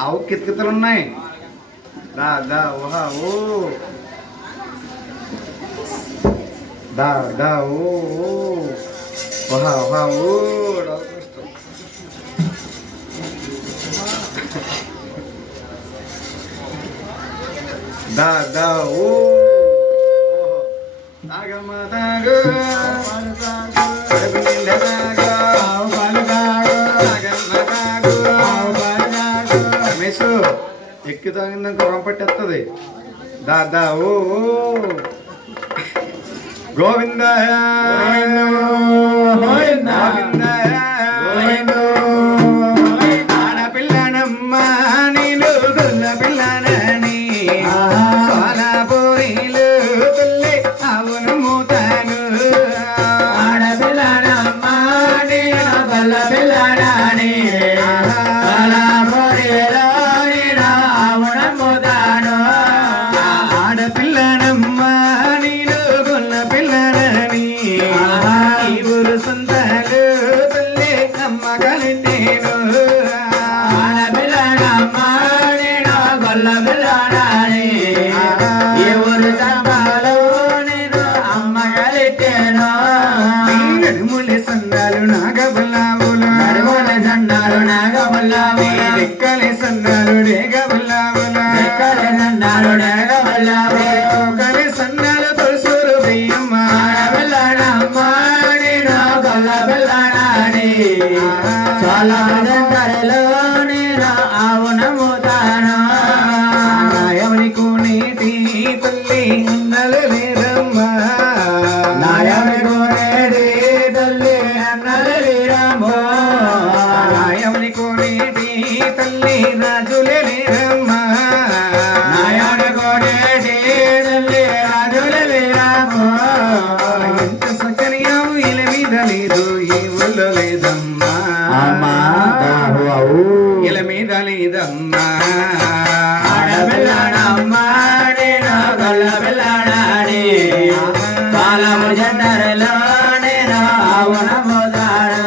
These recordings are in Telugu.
ఆవు కితకితలు ఉన్నాయి. దా దా ఓహా ఓ దా దా ఓ ఓహా ఓహా ఓ దా దా ఓ తాగమ్మ తాగు రమేష్ ఎక్కి తాగిందాక రం పట్టేస్తుంది. దా దా ఓ గోవింద ఆడపిల్లనమ్మ నేను గొల్ల పిల్లనని సోలాపూరిలు పిల్లి అవును మూతాను. ఆడపిల్లనమ్మ నేను గొల్ల పిల్లనని సోలాపూరిలో నేను అవును మూతాను. ఆడపిల్లనమ్మ నేను గొల్ల పిల్లనని ఈ ఊరు సొంతాలు పిల్లి అమ్మ కలిటేను. ఆడపిల్లనమ్మ నేను గొల్ల పిల్లనని ఈ ఊరు సంబాలో నేను అమ్మ కలిటేను. నడుములి సన్నాలు నాగబల్లావులు నడుముల జెండాలు నాగబల్లావు రెక్కలి సన్నాలు రేగబల్లావుల రెక్కల జెండాలు నాగబల్లావు కలి సన్నాలు తొలసూరు బియ్యమ్మ. ఆడపిల్లనమ్మ నేను గొల్ల పిల్లనని సోలాపూరిలో నేను అవును మూతాను. నాయమని కోనేటి తల్లి అన్నలు లేరమ్మ. నాయమి కోనేటి తల్లి అన్నలు వీరమ్మో. నాయమని కోనేటి తల్లి రాజులే లేరమ్మ. నాయమి కోనేటి తల్లి రాజుల వీరమ్మో. ఎంత సకని ఆవు ఇల మీద లేదు ఈ ఊళ్ళో లేదమ్మా. ఇల మీద లేదమ్మా. ఆడపిల్లనమ్మ నేను గొల్ల పిల్లనని సోలాపూరి జెండాలో నేను అవును మూతాను.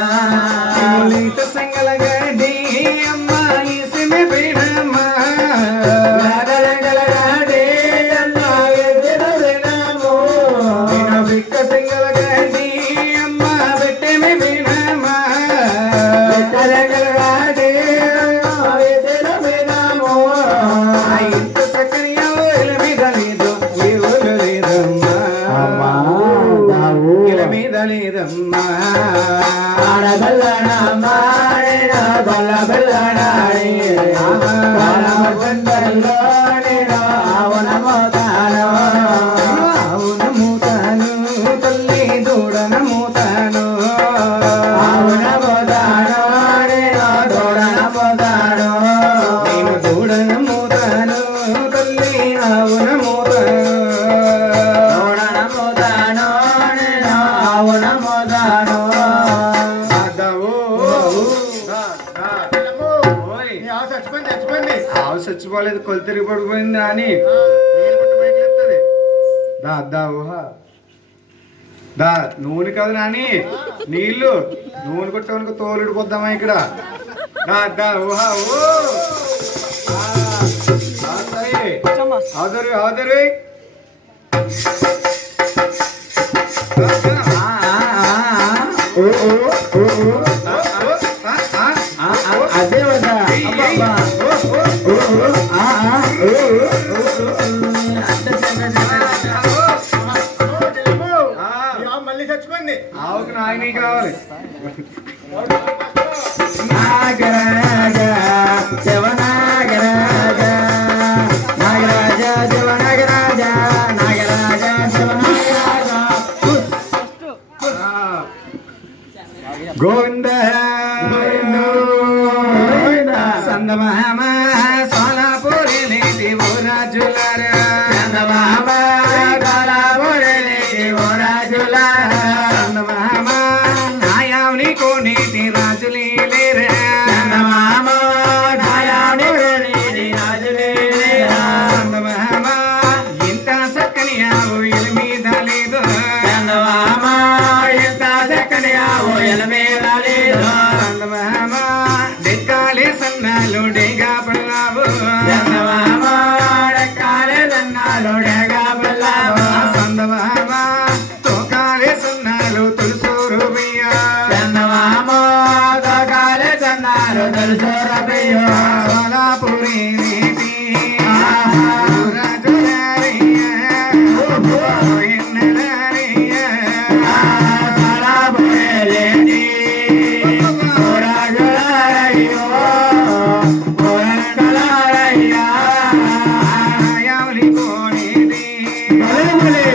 లేత సంగల గడ్డి అమ్మ ఇసిమి పీడమ్మ. నేను బిక్క సంగల గడ్డి అమ్మ పెట్టేమి పీడమ్మ. ఇంత సకని ఆవు ఇల మీద లేదు ఈ ఊళ్ళో లేదమ్మా. ఇల మీద లేదమ్మా. ఆడపిల్లనమ్మ నేను గొల్ల పిల్లనని సోలాపూరిలో నేను అవును మూతాను. అవును మూతాను తల్లి దూడన మూతాను. అవును మూతాను నేను దూడన మూతాను. నేను దూడన మూతాను తల్లి అవున మూతాను. దూడన మూతాను నేను అవును మూతాను. ఆవు చచ్చిపోలేదు కొలు తిరిగి పడిపోయింది అని దా దా ఊహా దా నూనె కాదు నాని నీళ్ళు నూనె కొట్టడానికి తోలుడిపోద్దామా ఇక్కడ. దా దా ఊహా ఓ ఆదరు ఆదరు అదే వద్దా మళ్ళీ చచ్చిపోయింది. ఆవుకు నాయని కావాలి. నాగరాజ శివ నాగరాజ నాగరాజ శివ నాగరాజ నాగరాజ శివ నాగరాజ. గోవింద సందమామ సోలాపూరి లేటి ఓ రాజులారా. చందమామ సోలాపూరి లేటి ఓ రాజులారా. సందమామ నాయావుని కోనేటి రాజు తోడేగా పిల్లాడు సందమామ తోకాలే సున్నాలు తులసూరు బియ్య చందమామ తోకాలే చందాలు తెలుసు రబియో బాలాపురి నీటి భలే